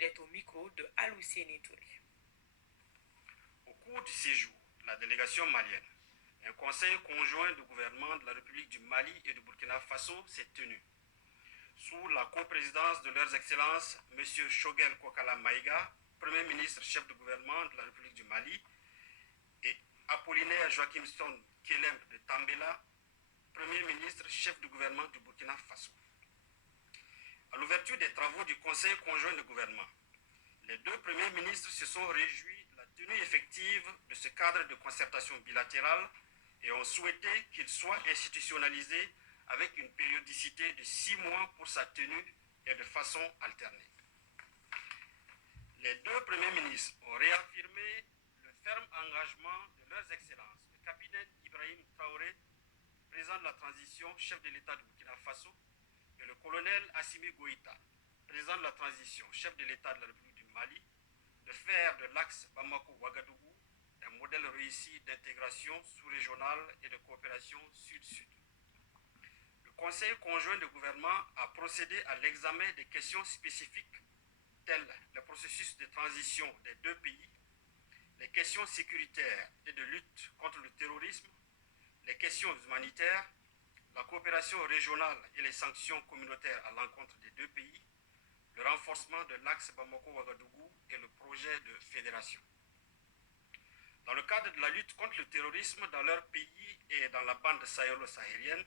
Il est au micro de Alousseni Touré. Au cours du séjour de la délégation malienne, un conseil conjoint de gouvernement de la République du Mali et du Burkina Faso s'est tenu. Sous la coprésidence de leurs excellences M. Choguel Kokala Maïga, Premier ministre chef de gouvernement de la République du Mali, et Apollinaire Joachimson Kelem de Tambela, Premier ministre chef de gouvernement du Burkina Faso. À l'ouverture des travaux du Conseil conjoint de gouvernement, les deux premiers ministres se sont réjouis de la tenue effective de ce cadre de concertation bilatérale et ont souhaité qu'il soit institutionnalisé avec une périodicité de 6 mois pour sa tenue et de façon alternée. Les deux premiers ministres ont réaffirmé le ferme engagement de leurs excellences, le capitaine Ibrahim Traoré, président de la transition, chef de l'État du Burkina Faso, et le colonel Assimi Goïta, président de la transition, chef de l'État de la République du Mali, de faire de l'axe Bamako-Ouagadougou un modèle réussi d'intégration sous-régionale et de coopération sud-sud. Le Conseil conjoint de gouvernement a procédé à l'examen des questions spécifiques telles le processus de transition des deux pays, les questions sécuritaires et de lutte contre le terrorisme, les questions humanitaires, la coopération régionale et les sanctions communautaires à l'encontre des deux pays, le renforcement de l'axe Bamako-Ouagadougou et le projet de fédération. Dans le cadre de la lutte contre le terrorisme dans leur pays et dans la bande sahélo-sahélienne,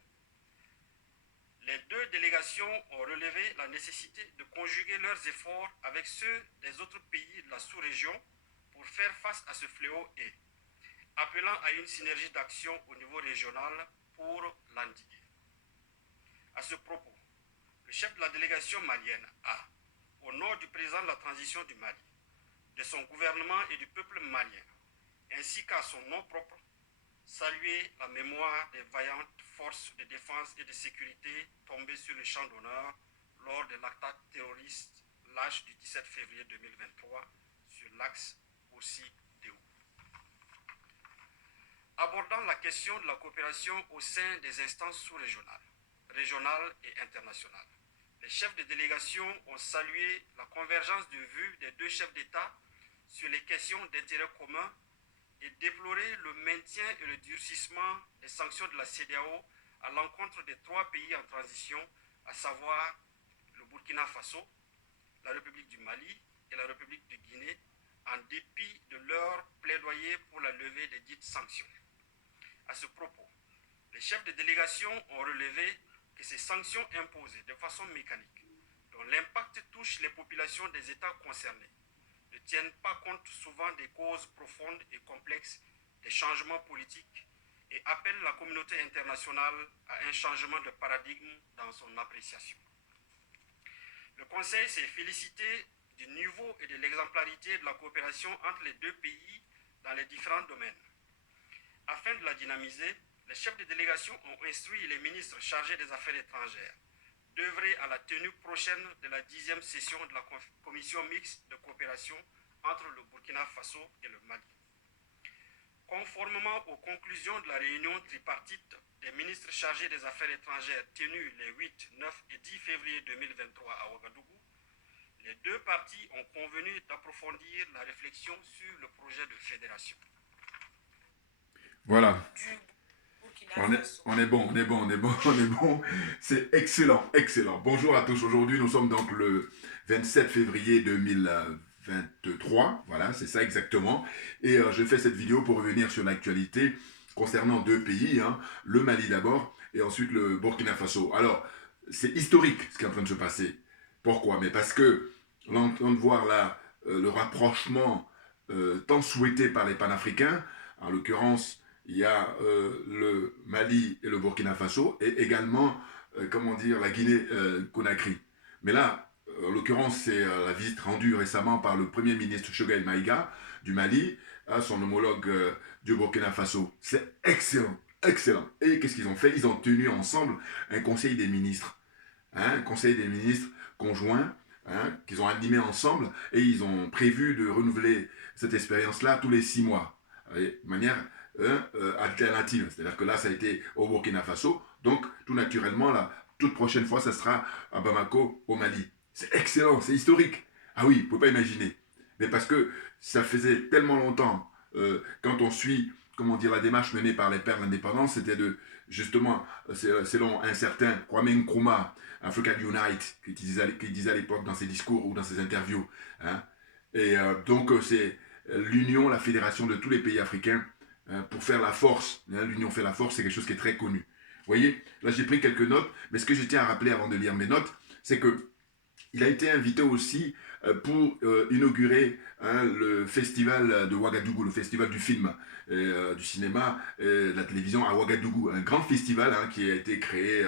les deux délégations ont relevé la nécessité de conjuguer leurs efforts avec ceux des autres pays de la sous-région pour faire face à ce fléau et appelant à une synergie d'action au niveau régional pour l'endiguer. À ce propos, le chef de la délégation malienne a, au nom du président de la transition du Mali, de son gouvernement et du peuple malien, ainsi qu'à son nom propre, salué la mémoire des vaillantes forces de défense et de sécurité tombées sur le champ d'honneur lors de l'attaque terroriste lâche du 17 février 2023 sur l'axe Ossi-Déou. Abordant la question de la coopération au sein des instances sous-régionales, régionales et internationales, les chefs de délégation ont salué la convergence de vues des deux chefs d'État sur les questions d'intérêt commun et déploré le maintien et le durcissement des sanctions de la CEDEAO à l'encontre des trois pays en transition, à savoir le Burkina Faso, la République du Mali et la République de Guinée, en dépit de leur plaidoyer pour la levée des dites sanctions. À ce propos, les chefs de délégation ont relevé que ces sanctions imposées de façon mécanique, dont l'impact touche les populations des États concernés, ne tiennent pas compte souvent des causes profondes et complexes des changements politiques et appellent la communauté internationale à un changement de paradigme dans son appréciation. Le Conseil s'est félicité du niveau et de l'exemplarité de la coopération entre les deux pays dans les différents domaines. Afin de la dynamiser, les chefs de délégation ont instruit les ministres chargés des Affaires étrangères d'œuvrer à la tenue prochaine de la 10e session de la commission mixte de coopération entre le Burkina Faso et le Mali. Conformément aux conclusions de la réunion tripartite des ministres chargés des Affaires étrangères tenue les 8, 9 et 10 février 2023 à Ouagadougou, les deux parties ont convenu d'approfondir la réflexion sur le projet de fédération. Voilà. On est bon. C'est excellent. Bonjour à tous. Aujourd'hui, nous sommes donc le 27 février 2023. Voilà, c'est ça exactement. Et je fais cette vidéo pour revenir sur l'actualité concernant deux pays, le Mali d'abord et ensuite le Burkina Faso. Alors, c'est historique ce qui est en train de se passer. Pourquoi? Mais parce que l'on est en train de voir là le rapprochement tant souhaité par les panafricains, en l'occurrence, il y a le Mali et le Burkina Faso, et également, la Guinée-Conakry. Mais là, en l'occurrence, c'est la visite rendue récemment par le Premier ministre Choguel Maïga du Mali à son homologue du Burkina Faso. C'est excellent. Et qu'est-ce qu'ils ont fait? Ils ont tenu ensemble un conseil des ministres. Un conseil des ministres conjoint, qu'ils ont animé ensemble, et ils ont prévu de renouveler cette expérience-là tous les 6 mois, de manière alternative. C'est-à-dire que là, ça a été au Burkina Faso. Donc, tout naturellement, la toute prochaine fois, ça sera à Bamako, au Mali. C'est excellent, c'est historique. Ah oui, vous ne pouvez pas imaginer. Mais parce que ça faisait tellement longtemps, quand on suit, comment dire, la démarche menée par les pères de l'indépendance, c'était de, justement, selon un certain Kwame Nkrumah, Africa Unite, qui disait à l'époque dans ses discours ou dans ses interviews. Hein. Et donc, c'est l'union, la fédération de tous les pays africains pour faire la force. Hein, l'union fait la force, c'est quelque chose qui est très connu. Vous voyez, là j'ai pris quelques notes, mais ce que je tiens à rappeler avant de lire mes notes, c'est que il a été invité aussi pour inaugurer le festival de Ouagadougou, le festival du film, du cinéma, de la télévision à Ouagadougou. Un grand festival qui a été créé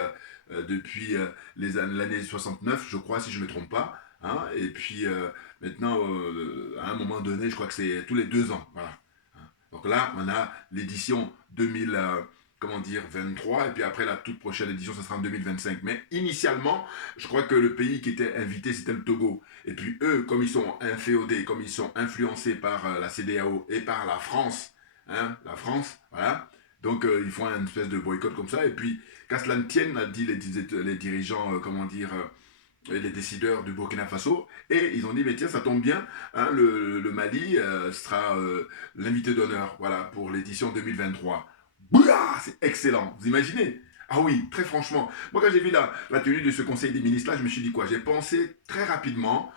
depuis l'année 69, je crois, si je ne me trompe pas. Hein, et puis maintenant, à un moment donné, je crois que c'est tous les 2 ans. Voilà. Donc là, on a l'édition 2000, comment dire, 23, et puis après la toute prochaine édition, ça sera en 2025. Mais initialement, je crois que le pays qui était invité, c'était le Togo. Et puis eux, comme ils sont inféodés, comme ils sont influencés par la CEDEAO et par la France, voilà. Donc ils font une espèce de boycott comme ça. Et puis, qu'à cela ne tienne, a dit les dirigeants, comment dire, les décideurs du Burkina Faso, et ils ont dit, mais tiens, ça tombe bien, hein, le Mali sera l'invité d'honneur, voilà, pour l'édition 2023. Bouah, c'est excellent, vous imaginez? Ah oui, très franchement, moi quand j'ai vu la tenue de ce conseil des ministres là, je me suis dit quoi? J'ai pensé très rapidement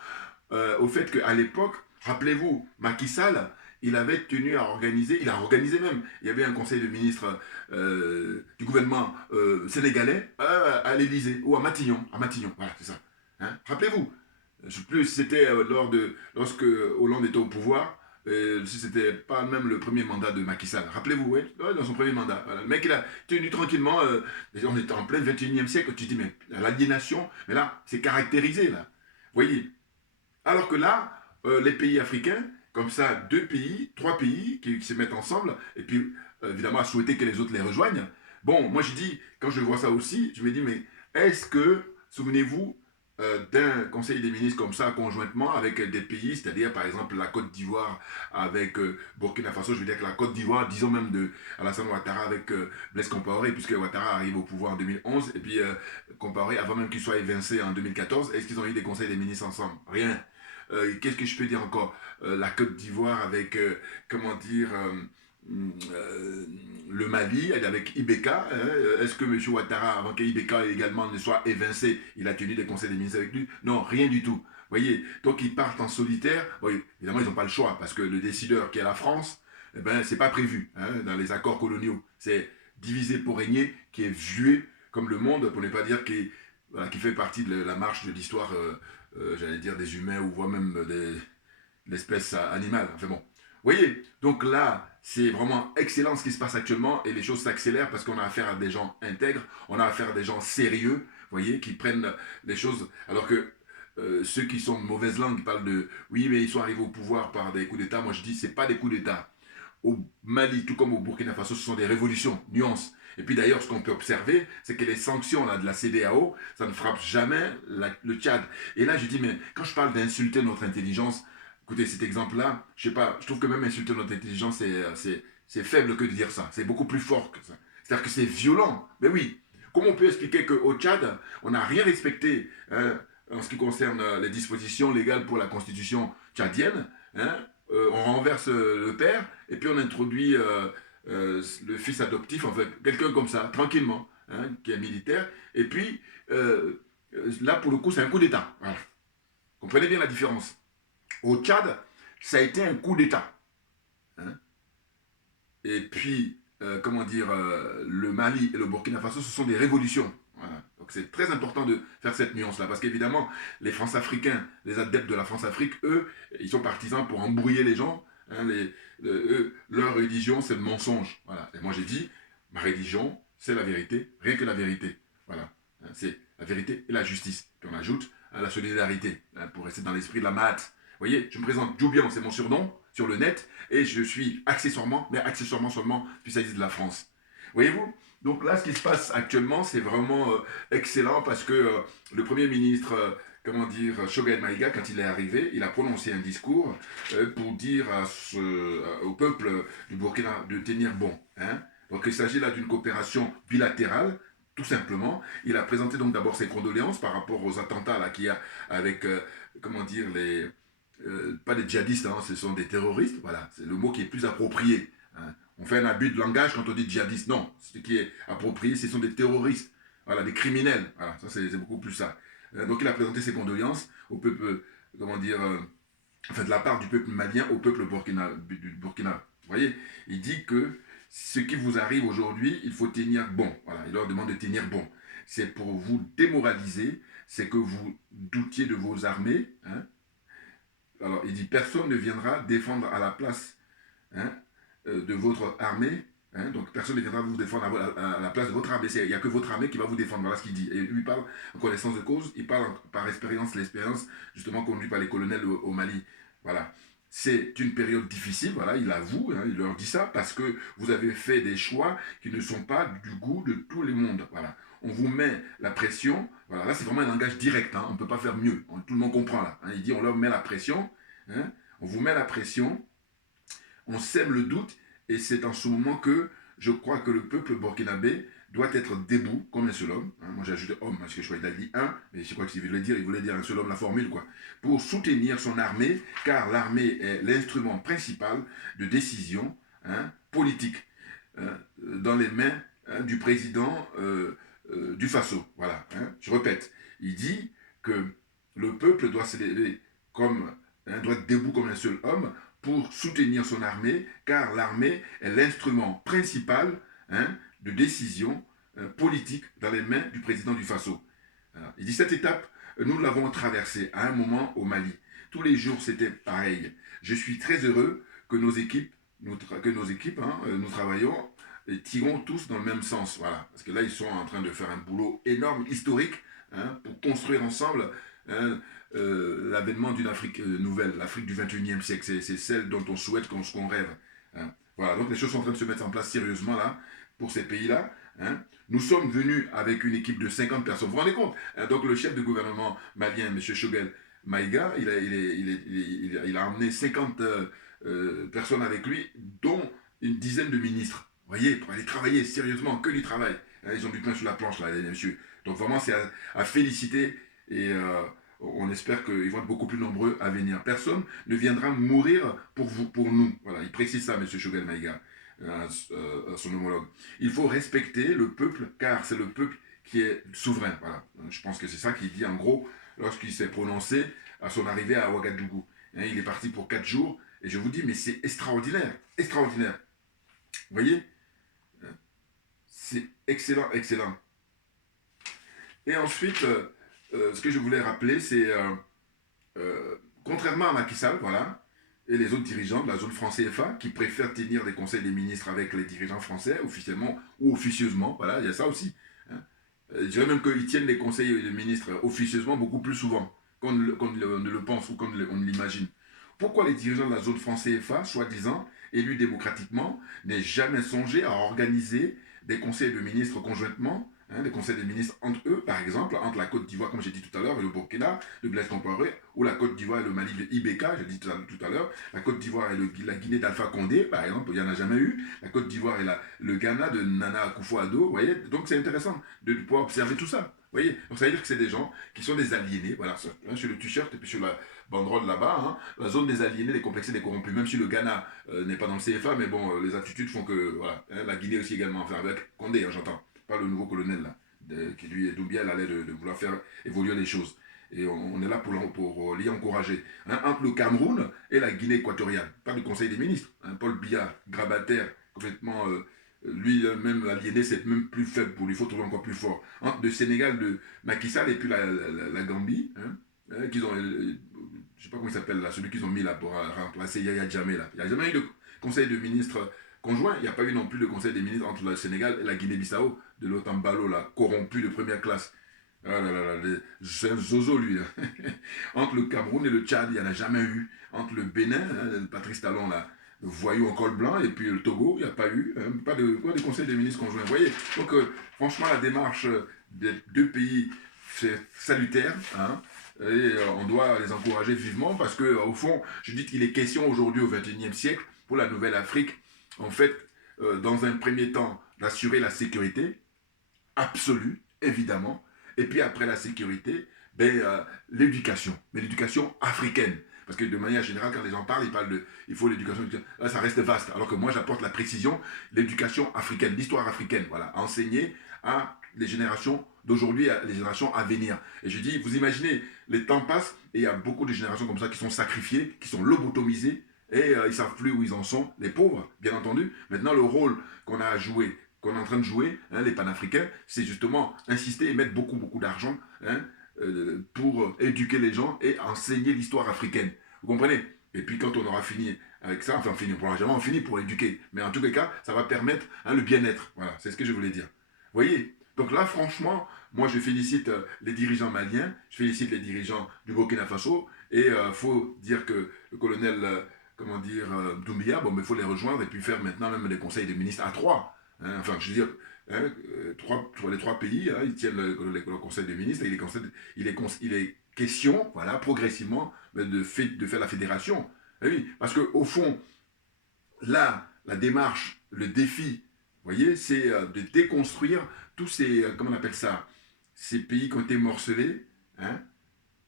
au fait qu'à l'époque, rappelez-vous, Macky Sall, il avait tenu à organiser, il a organisé même, il y avait un conseil de ministres du gouvernement sénégalais à l'Élysée, ou à Matignon, voilà, c'est ça. Hein, rappelez-vous, je sais plus si c'était lorsque Hollande était au pouvoir, si c'était pas même le premier mandat de Macky Sall. Rappelez-vous, ouais, dans son premier mandat. Voilà. Le mec, il a tenu tranquillement, on était en plein 21e siècle, tu dis, mais l'aliénation, mais là, c'est caractérisé, là. Vous voyez. Alors que là, les pays africains, comme ça, 2 pays, 3 pays qui se mettent ensemble, et puis évidemment à souhaiter que les autres les rejoignent. Bon, moi je dis, quand je vois ça aussi, je me dis, mais est-ce que, souvenez-vous, d'un conseil des ministres comme ça, conjointement avec des pays, c'est-à-dire par exemple la Côte d'Ivoire avec Burkina Faso, je veux dire que la Côte d'Ivoire, disons même de Alassane Ouattara avec Blaise Compaoré, puisque Ouattara arrive au pouvoir en 2011, et puis Compaoré, avant même qu'il soit évincé en 2014, est-ce qu'ils ont eu des conseils des ministres ensemble? Rien. Qu'est-ce que je peux dire encore? La Côte d'Ivoire avec, comment dire, le Mali, avec Ibeka. Hein, est-ce que M. Ouattara, avant que Ibeka également ne soit évincé, il a tenu des conseils des ministres avec lui? Non, rien du tout. Vous voyez, donc ils partent en solitaire. Bon, évidemment, ils n'ont pas le choix, parce que le décideur qui est la France, eh ben, c'est pas prévu dans les accords coloniaux. C'est diviser pour régner, qui est vieux comme le monde, pour ne pas dire qui fait partie de la marche de l'histoire, j'allais dire, des humains, ou voire même de l'espèce animale. Enfin bon. Vous voyez, donc là, c'est vraiment excellent ce qui se passe actuellement, et les choses s'accélèrent parce qu'on a affaire à des gens intègres, on a affaire à des gens sérieux, vous voyez, qui prennent les choses, alors que ceux qui sont de mauvaise langue parlent de oui, mais ils sont arrivés au pouvoir par des coups d'État. Moi je dis, c'est pas des coups d'État. Au Mali, tout comme au Burkina Faso, ce sont des révolutions, nuances. Et puis d'ailleurs, ce qu'on peut observer, c'est que les sanctions là, de la CEDEAO, ça ne frappe jamais le Tchad. Et là, je dis, mais quand je parle d'insulter notre intelligence, écoutez, cet exemple-là, je sais pas, je trouve que même insulter notre intelligence, c'est faible que de dire ça. C'est beaucoup plus fort que ça. C'est-à-dire que c'est violent. Mais oui, comment on peut expliquer qu'au Tchad, on n'a rien respecté en ce qui concerne les dispositions légales pour la constitution tchadienne, hein, on renverse le père, et puis on introduit le fils adoptif, en fait, quelqu'un comme ça, tranquillement, hein, qui est militaire, et puis là, pour le coup, c'est un coup d'État. Voilà. Comprenez bien la différence. Au Tchad, ça a été un coup d'État. Hein. Et puis, comment dire, le Mali et le Burkina Faso, ce sont des révolutions. Voilà. Donc c'est très important de faire cette nuance-là, parce qu'évidemment, les France-Africains, les adeptes de la France-Afrique, eux, ils sont partisans pour embrouiller les gens. Hein, eux, leur religion, c'est le mensonge. Voilà. Et moi, j'ai dit, ma religion, c'est la vérité, rien que la vérité. Voilà. Hein, c'est la vérité et la justice. Puis on ajoute la solidarité, hein, pour rester dans l'esprit de la maths. Vous voyez, je me présente Djoubian, c'est mon surnom sur le net, et je suis accessoirement seulement spécialiste de la France. Voyez-vous? Donc là, ce qui se passe actuellement, c'est vraiment excellent, parce que le Premier ministre, comment dire, Choguel Maïga, quand il est arrivé, il a prononcé un discours pour dire au peuple du Burkina de tenir bon. Hein? Donc il s'agit là d'une coopération bilatérale, tout simplement. Il a présenté donc d'abord ses condoléances par rapport aux attentats qu'il y a avec, comment dire, pas des djihadistes, hein, ce sont des terroristes, voilà, c'est le mot qui est plus approprié. Hein. On fait un abus de langage quand on dit djihadiste, non, ce qui est approprié, ce sont des terroristes, voilà, des criminels, voilà, ça c'est beaucoup plus ça. Donc il a présenté ses condoléances au peuple, comment dire, enfin de la part du peuple malien au peuple du Burkina. Vous voyez, il dit que ce qui vous arrive aujourd'hui, il faut tenir bon, voilà, il leur demande de tenir bon. C'est pour vous démoraliser, c'est que vous doutiez de vos armées, hein. Alors, il dit, personne ne viendra défendre à la place, hein, de votre armée. Hein, donc, personne ne viendra vous défendre à la place de votre armée. Il n'y a que votre armée qui va vous défendre. Voilà ce qu'il dit. Et lui parle en connaissance de cause. Il parle par expérience, l'expérience justement conduite par les colonels au Mali. Voilà. C'est une période difficile, voilà, il avoue, hein, il leur dit ça, parce que vous avez fait des choix qui ne sont pas du goût de tout le monde. Voilà. On vous met la pression, voilà, là c'est vraiment un langage direct, hein, on ne peut pas faire mieux, tout le monde comprend là. Hein, il dit on leur met la pression, hein, on vous met la pression, on sème le doute, et c'est en ce moment que je crois que le peuple burkinabé doit être debout comme un seul homme. Hein, moi j'ai ajouté homme parce que je crois qu'il a dit un, mais je crois qu'il voulait dire un seul homme, la formule quoi, pour soutenir son armée, car l'armée est l'instrument principal de décision, hein, politique, hein, dans les mains, hein, du président du Faso. Voilà, hein, je répète, il dit que le peuple doit se lever comme, hein, doit être debout comme un seul homme pour soutenir son armée, car l'armée est l'instrument principal, hein, de décision politique dans les mains du président du Faso. Alors, il dit cette étape, nous l'avons traversée à un moment au Mali. Tous les jours, c'était pareil. Je suis très heureux que nos équipes, hein, nous travaillons et tirons tous dans le même sens. Voilà. Parce que là, ils sont en train de faire un boulot énorme, historique, hein, pour construire ensemble, hein, l'avènement d'une Afrique nouvelle, l'Afrique du 21e siècle. C'est celle dont on souhaite, qu'on rêve. Hein. Voilà, donc les choses sont en train de se mettre en place sérieusement là, pour ces pays-là. Hein. Nous sommes venus avec une équipe de 50 personnes. Vous vous rendez compte, hein. Donc le chef de gouvernement malien, M. Choguel Maïga, il a emmené 50 personnes avec lui, dont une dizaine de ministres. Vous voyez, pour aller travailler sérieusement, que du travail. Hein, ils ont du pain sur la planche, là, les messieurs. Donc vraiment, c'est à féliciter, et on espère qu'ils vont être beaucoup plus nombreux à venir. Personne ne viendra mourir pour nous. Voilà, il précise ça, M. Choguel Maïga, son homologue. Il faut respecter le peuple, car c'est le peuple qui est souverain. Voilà. Je pense que c'est ça qu'il dit en gros lorsqu'il s'est prononcé à son arrivée à Ouagadougou. Hein, il est parti pour 4 jours, et je vous dis, mais c'est extraordinaire, extraordinaire. Vous voyez, c'est excellent, excellent. Et ensuite, ce que je voulais rappeler, c'est, contrairement à Macky Sall, voilà, et les autres dirigeants de la zone France-CFA qui préfèrent tenir des conseils des ministres avec les dirigeants français, officiellement ou officieusement, voilà, il y a ça aussi. Hein. Je dirais même qu'ils tiennent les conseils des ministres officieusement beaucoup plus souvent qu'on ne le pense ou qu'on ne l'imagine. Pourquoi les dirigeants de la zone France-CFA, soi-disant élus démocratiquement, n'aient jamais songé à organiser des conseils de ministres conjointement, hein, des conseils des ministres entre eux, par exemple, entre la Côte d'Ivoire, comme j'ai dit tout à l'heure, et le Burkina, de Blaise Compaoré, ou la Côte d'Ivoire et le Mali de Ibeka, j'ai dit tout à l'heure, la Côte d'Ivoire et la Guinée d'Alpha Condé, par exemple, il n'y en a jamais eu, la Côte d'Ivoire et le Ghana de Nana Akufo-Addo, vous voyez, donc c'est intéressant de pouvoir observer tout ça. Vous voyez, donc ça veut dire que c'est des gens qui sont des aliénés, voilà, hein, sur le t-shirt et puis sur la banderole là-bas, hein, la zone des aliénés, des complexés, des corrompus, même si le Ghana n'est pas dans le CFA, mais bon, les attitudes font que, voilà, hein, la Guinée aussi également, enfin avec Condé, hein, j'entends, pas le nouveau colonel là, qui lui, Doumbia, allait de vouloir faire évoluer les choses. Et on est là pour l'y encourager. Hein, entre le Cameroun et la Guinée équatoriale, pas du Conseil des ministres, hein, Paul Biya, grabataire, complètement... lui-même aliéné, c'est même plus faible pour lui, il faut trouver encore plus fort. Entre le Sénégal de Macky Sall et puis la Gambie, hein, qu'ils ont, je ne sais pas comment il s'appelle là, celui qu'ils ont mis là pour remplacer Yaya Jammeh là. Il n'y a jamais eu de conseil de ministres conjoint, il n'y a pas eu non plus de conseil des ministres entre le Sénégal et la Guinée-Bissau, de l'OTAN Balo là, corrompu de première classe. Ah là là là, c'est un zozo lui là. Entre le Cameroun et le Tchad, il n'y en a jamais eu. Entre le Bénin, hein, Patrice Talon là, le voyou en col blanc, et puis le Togo, il n'y a pas eu, hein, pas de conseil des ministres conjoints. Vous voyez, donc franchement, la démarche des deux pays, c'est salutaire, hein, et on doit les encourager vivement, parce qu'au fond, je dis qu'il est question aujourd'hui au XXIe siècle, pour la nouvelle Afrique, en fait, dans un premier temps, d'assurer la sécurité absolue, évidemment, et puis après la sécurité, l'éducation, mais l'éducation africaine. Parce que de manière générale, quand les gens parlent, ils parlent de il faut l'éducation. Là, ça reste vaste. Alors que moi, j'apporte la précision, l'éducation africaine, l'histoire africaine. Voilà, enseigner à les générations d'aujourd'hui, les générations à venir. Et je dis, vous imaginez, les temps passent et il y a beaucoup de générations comme ça qui sont sacrifiées, qui sont lobotomisées et ils ne savent plus où ils en sont, les pauvres, bien entendu. Maintenant, le rôle qu'on a à jouer, qu'on est en train de jouer, hein, les panafricains, c'est justement insister et mettre beaucoup d'argent hein, pour éduquer les gens et enseigner l'histoire africaine. Vous comprenez? Et puis quand on aura fini avec ça, enfin fini, pour jamais on finit pour éduquer, mais en tous les cas, ça va permettre hein, le bien-être. Voilà, c'est ce que je voulais dire. Vous voyez? Donc là, franchement, moi je félicite les dirigeants maliens, je félicite les dirigeants du Burkina Faso, et il faut dire que le colonel, comment dire, Doumbia, bon, mais il faut les rejoindre et puis faire maintenant même les conseils des ministres à trois. Hein, enfin, je veux dire, hein, sur les trois pays, hein, ils tiennent le conseil des ministres, et il est question, voilà, progressivement, de faire la fédération. Et oui, parce qu'au fond, là, la démarche, le défi, vous voyez, c'est de déconstruire tous ces, comment on appelle ça, ces pays qui ont été morcelés, hein,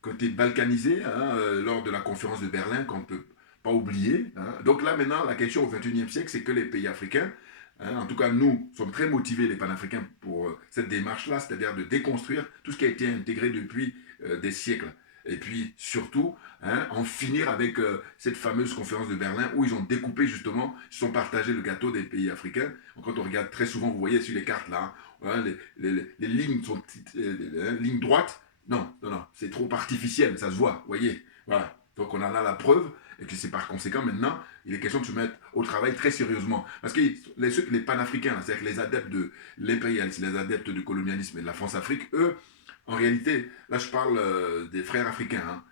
qui ont été balkanisés hein, lors de la conférence de Berlin, qu'on ne peut pas oublier. Hein. Donc là, maintenant, la question au XXIe siècle, c'est que les pays africains, hein, en tout cas, nous sommes très motivés, les panafricains, pour cette démarche-là, c'est-à-dire de déconstruire tout ce qui a été intégré depuis des siècles. Et puis, surtout, hein, en finir avec cette fameuse conférence de Berlin où ils ont découpé, justement, ils se sont partagés le gâteau des pays africains. Donc, quand on regarde très souvent, vous voyez sur les cartes, là, hein, les lignes sont lignes droites. Non, c'est trop artificiel, ça se voit, vous voyez. Voilà. Donc, on en a la preuve et que c'est par conséquent, maintenant, il est question de se mettre au travail très sérieusement. Parce que les panafricains, c'est-à-dire les adeptes de l'impérialisme, les adeptes du colonialisme et de la France-Afrique, eux, en réalité, là je parle des frères africains hein,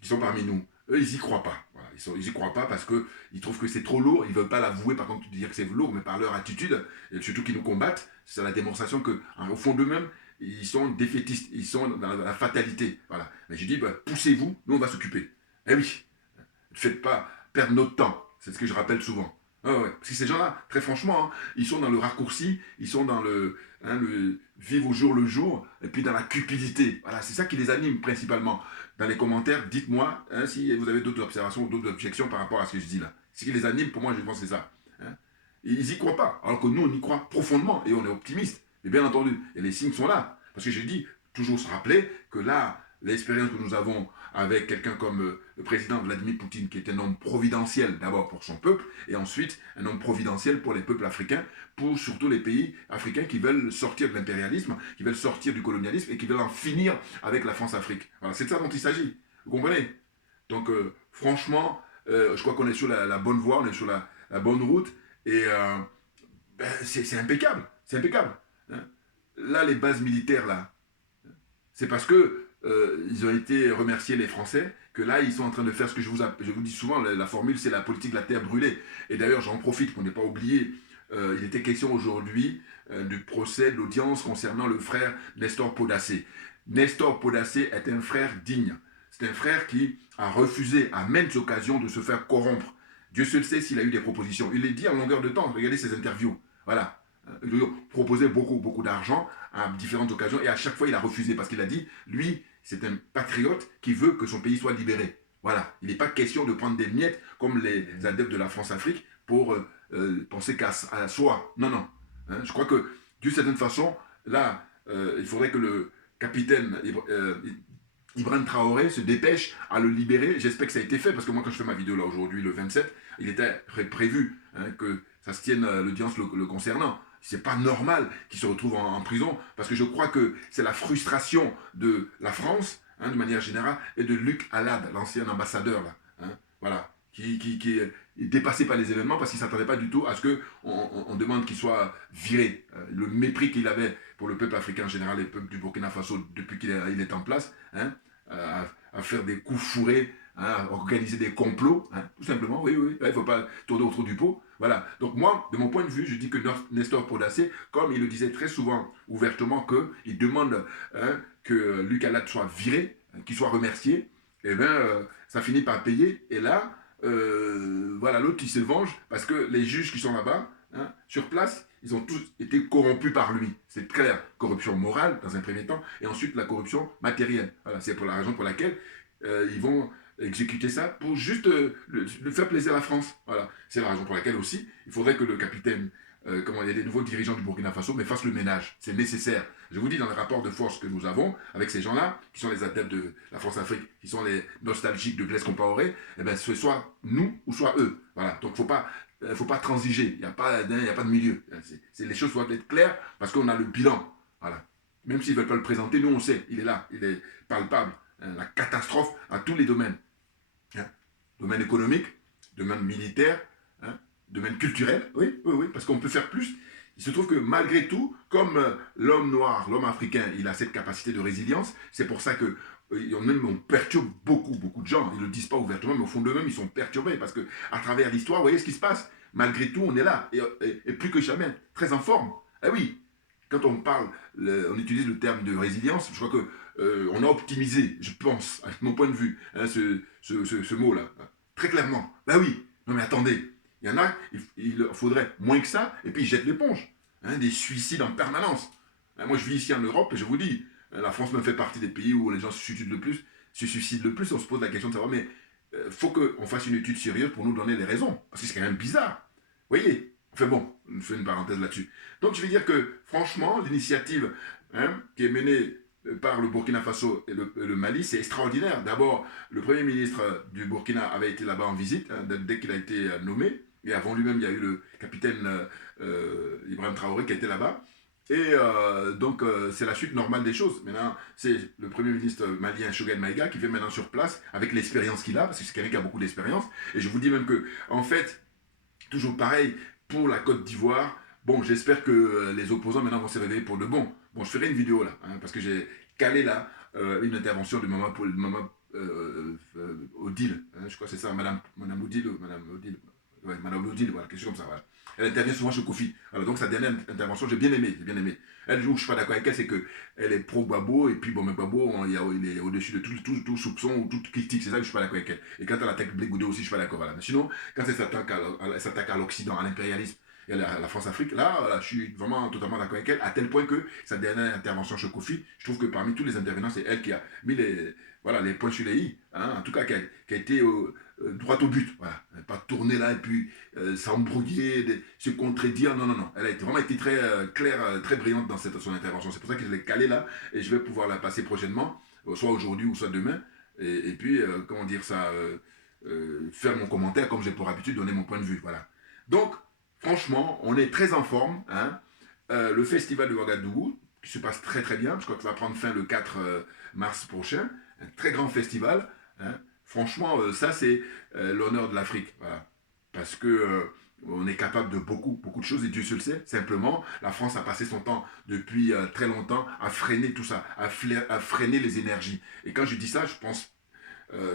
qui sont parmi nous. Eux, ils n'y croient pas. Voilà, ils n'y croient pas parce qu'ils trouvent que c'est trop lourd. Ils ne veulent pas l'avouer, par contre, dire que c'est lourd, mais par leur attitude, et surtout qu'ils nous combattent, c'est la démonstration qu'au fond d'eux-mêmes, ils sont défaitistes, ils sont dans la fatalité. Voilà. Mais je dis, bah, poussez-vous, nous on va s'occuper. Eh oui, ne faites pas perdre notre temps. C'est ce que je rappelle souvent. Ah ouais. Parce que ces gens-là, très franchement, hein, ils sont dans le raccourci, ils sont dans le vivre au jour le jour, et puis dans la cupidité. Voilà, c'est ça qui les anime principalement. Dans les commentaires, dites-moi hein, si vous avez d'autres observations ou d'autres objections par rapport à ce que je dis là. Ce qui les anime, pour moi, je pense que c'est ça. Hein. Ils n'y croient pas, alors que nous, on y croit profondément, et on est optimiste. Et bien entendu, et les signes sont là. Parce que je dis, toujours se rappeler que là, l'expérience que nous avons avec quelqu'un comme le président Vladimir Poutine, qui est un homme providentiel d'abord pour son peuple, et ensuite un homme providentiel pour les peuples africains, pour surtout les pays africains qui veulent sortir de l'impérialisme, qui veulent sortir du colonialisme et qui veulent en finir avec la France-Afrique. Voilà, c'est de ça dont il s'agit. Vous comprenez? Donc, franchement, je crois qu'on est sur la bonne voie, on est sur la bonne route, et ben, c'est impeccable. C'est impeccable. Hein. Là, les bases militaires, là, c'est parce que ils ont été remerciés les Français, que là ils sont en train de faire ce que je vous dis souvent, la formule c'est la politique de la terre brûlée. Et d'ailleurs j'en profite pour ne pas oublier, il était question aujourd'hui du procès, de l'audience concernant le frère Nestor Podacé. Nestor Podacé est un frère digne. C'est un frère qui a refusé à maintes occasions de se faire corrompre. Dieu seul sait s'il a eu des propositions. Il les dit en longueur de temps, regardez ses interviews. Voilà. Il lui proposait beaucoup d'argent à différentes occasions et à chaque fois il a refusé parce qu'il a dit, lui, c'est un patriote qui veut que son pays soit libéré. Voilà, il n'est pas question de prendre des miettes comme les adeptes de la France-Afrique pour penser qu'à soi. Non. Hein, je crois que d'une certaine façon, là, il faudrait que le capitaine Ibrahim Traoré se dépêche à le libérer. J'espère que ça a été fait parce que moi quand je fais ma vidéo là aujourd'hui, le 27, il était prévu hein, que ça se tienne l'audience le concernant. C'est pas normal qu'il se retrouve en prison, parce que je crois que c'est la frustration de la France, hein, de manière générale, et de Luc Alad, l'ancien ambassadeur, là, hein, voilà, qui est dépassé par les événements, parce qu'il ne s'attendait pas du tout à ce qu'on demande qu'il soit viré. Le mépris qu'il avait pour le peuple africain en général, les peuples du Burkina Faso, depuis qu'il est en place, hein, à faire des coups fourrés, hein, à organiser des complots, hein, tout simplement, oui, il ne faut pas tourner autour du pot. Voilà, donc moi, de mon point de vue, je dis que Nestor Podacé, comme il le disait très souvent, ouvertement, qu'il demande hein, que Luc Alad soit viré, hein, qu'il soit remercié, et bien, ça finit par payer, et là, voilà, l'autre qui se venge, parce que les juges qui sont là-bas, hein, sur place, ils ont tous été corrompus par lui. C'est clair, corruption morale, dans un premier temps, et ensuite la corruption matérielle. Voilà, c'est pour la raison pour laquelle ils vont exécuter ça pour juste le faire plaisir à la France. Voilà. C'est la raison pour laquelle aussi, il faudrait que le capitaine, comment il y a des nouveaux dirigeants du Burkina Faso, mais fassent le ménage. C'est nécessaire. Je vous dis, dans le rapport de force que nous avons avec ces gens-là, qui sont les adeptes de la France-Afrique, qui sont les nostalgiques de Blaise Compaoré, eh ben, ce soit nous ou soit eux. Voilà. Donc, faut pas transiger. Il n'y a pas de milieu. Les choses doivent être claires parce qu'on a le bilan. Voilà. Même s'ils ne veulent pas le présenter, nous on sait, il est là, il est palpable. La catastrophe à tous les domaines. Hein. Domaine économique, domaine militaire, hein, domaine culturel, oui, parce qu'on peut faire plus. Il se trouve que malgré tout, comme l'homme noir, l'homme africain, il a cette capacité de résilience, c'est pour ça que même on perturbe beaucoup de gens. Ils ne le disent pas ouvertement, mais au fond d'eux-mêmes, ils sont perturbés parce que à travers l'histoire, vous voyez ce qui se passe. Malgré tout, on est là, et plus que jamais, très en forme. Eh oui, quand on parle, on utilise le terme de résilience, je crois que on a optimisé, je pense, à mon point de vue, hein, ce mot-là, très clairement. Ben oui, non mais attendez, il y en a, il faudrait moins que ça, et puis ils jettent l'éponge. Hein, des suicides en permanence. Hein, moi je vis ici en Europe, et je vous dis, la France me fait partie des pays où les gens se suicident le plus, on se pose la question de savoir, mais faut qu'on fasse une étude sérieuse pour nous donner les raisons, parce que c'est quand même bizarre. Vous voyez? Enfin bon, on fait une parenthèse là-dessus. Donc je vais dire que, franchement, l'initiative qui est menée par le Burkina Faso et le Mali, c'est extraordinaire. D'abord, le Premier ministre du Burkina avait été là-bas en visite, hein, dès qu'il a été nommé. Et avant lui-même, il y a eu le capitaine Ibrahim Traoré qui a été là-bas. Et donc, c'est la suite normale des choses. Maintenant, c'est le Premier ministre malien, Choguel Maïga, qui fait maintenant sur place, avec l'expérience qu'il a, parce que c'est quelqu'un qui a beaucoup d'expérience. Et je vous dis même que, en fait, toujours pareil, pour la Côte d'Ivoire, bon, j'espère que les opposants maintenant vont se réveiller pour de bon. Bon, je ferai une vidéo là, hein, parce que j'ai calé là une intervention de maman Odile, hein, je crois que c'est ça, Madame Odile, ouais, Madame Odile, voilà, quelque chose comme ça, voilà. Elle intervient souvent chez Kofi. Alors donc sa dernière intervention, j'ai bien aimé. Elle, où je suis pas d'accord avec elle, c'est qu'elle est pro-Gbagbo, et puis bon, mais Gbagbo, il est au-dessus de tout soupçon ou toute critique, c'est ça que je suis pas d'accord avec elle. Et quand elle attaque Blé Goudé aussi, je suis pas d'accord, voilà. Mais sinon, quand elle s'attaque à l'Occident, à l'impérialisme, et à la France-Afrique, là, je suis vraiment totalement d'accord avec elle, à tel point que sa dernière intervention chez Kofi, je trouve que parmi tous les intervenants, c'est elle qui a mis les points sur les i, hein, en tout cas qui a été droit au but, voilà. Pas tourner là et puis s'embrouiller, se contredire, non. Elle a vraiment été très claire, très brillante dans son intervention. C'est pour ça que je l'ai calée là et je vais pouvoir la passer prochainement, soit aujourd'hui ou soit demain. Et puis, comment dire ça, faire mon commentaire comme j'ai pour habitude, donner mon point de vue, voilà. Donc, franchement, on est très en forme, hein. Le festival de Ouagadougou, qui se passe très très bien, je crois qu'il va prendre fin le 4 mars prochain, un très grand festival, hein. Franchement, ça c'est l'honneur de l'Afrique, voilà. Parce que on est capable de beaucoup de choses, et Dieu se le sait. Simplement, la France a passé son temps depuis très longtemps à freiner tout ça, à freiner les énergies. Et quand je dis ça, je pense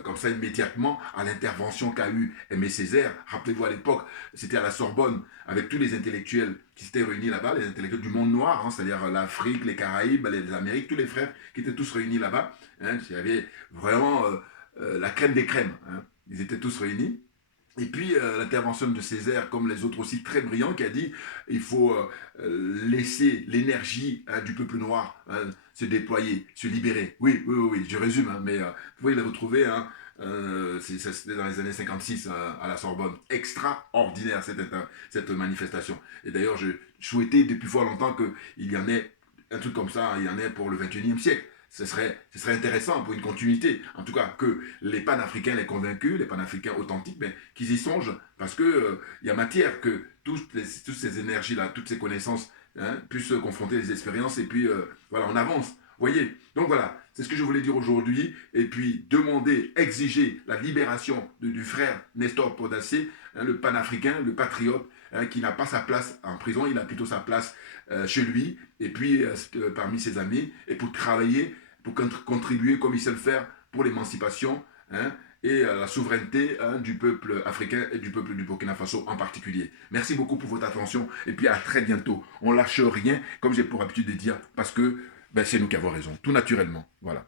comme ça immédiatement à l'intervention qu'a eu Aimé Césaire. Rappelez-vous à l'époque, c'était à la Sorbonne, avec tous les intellectuels qui s'étaient réunis là-bas, les intellectuels du monde noir, hein, c'est-à-dire l'Afrique, les Caraïbes, les Amériques, tous les frères qui étaient tous réunis là-bas. Hein, il y avait vraiment la crème des crèmes. Hein, ils étaient tous réunis. Et puis l'intervention de Césaire, comme les autres aussi, très brillant, qui a dit il faut laisser l'énergie du peuple noir se déployer, se libérer. Oui, je résume, hein, mais vous pouvez le retrouver, hein, c'était dans les années 56 à la Sorbonne. Extraordinaire cette manifestation. Et d'ailleurs, je souhaitais depuis fort longtemps qu'il y en ait un truc comme ça, il y en ait pour le 21e siècle. Ce serait intéressant pour une continuité. En tout cas, que les panafricains, les convaincus, les panafricains authentiques, ben, qu'ils y songent, parce qu'il y a matière que toutes ces énergies-là, toutes ces connaissances puissent confronter les expériences, et puis voilà, on avance. Vous voyez? Donc voilà, c'est ce que je voulais dire aujourd'hui, et puis demander, exiger la libération du frère Nestor Podacé, le panafricain, le patriote, qui n'a pas sa place en prison, il a plutôt sa place chez lui, et puis parmi ses amis, et pour travailler, pour contribuer comme il sait le faire pour l'émancipation et la souveraineté du peuple africain et du peuple du Burkina Faso en particulier. Merci beaucoup pour votre attention, et puis à très bientôt. On lâche rien, comme j'ai pour habitude de dire, parce que c'est nous qui avons raison, tout naturellement. Voilà.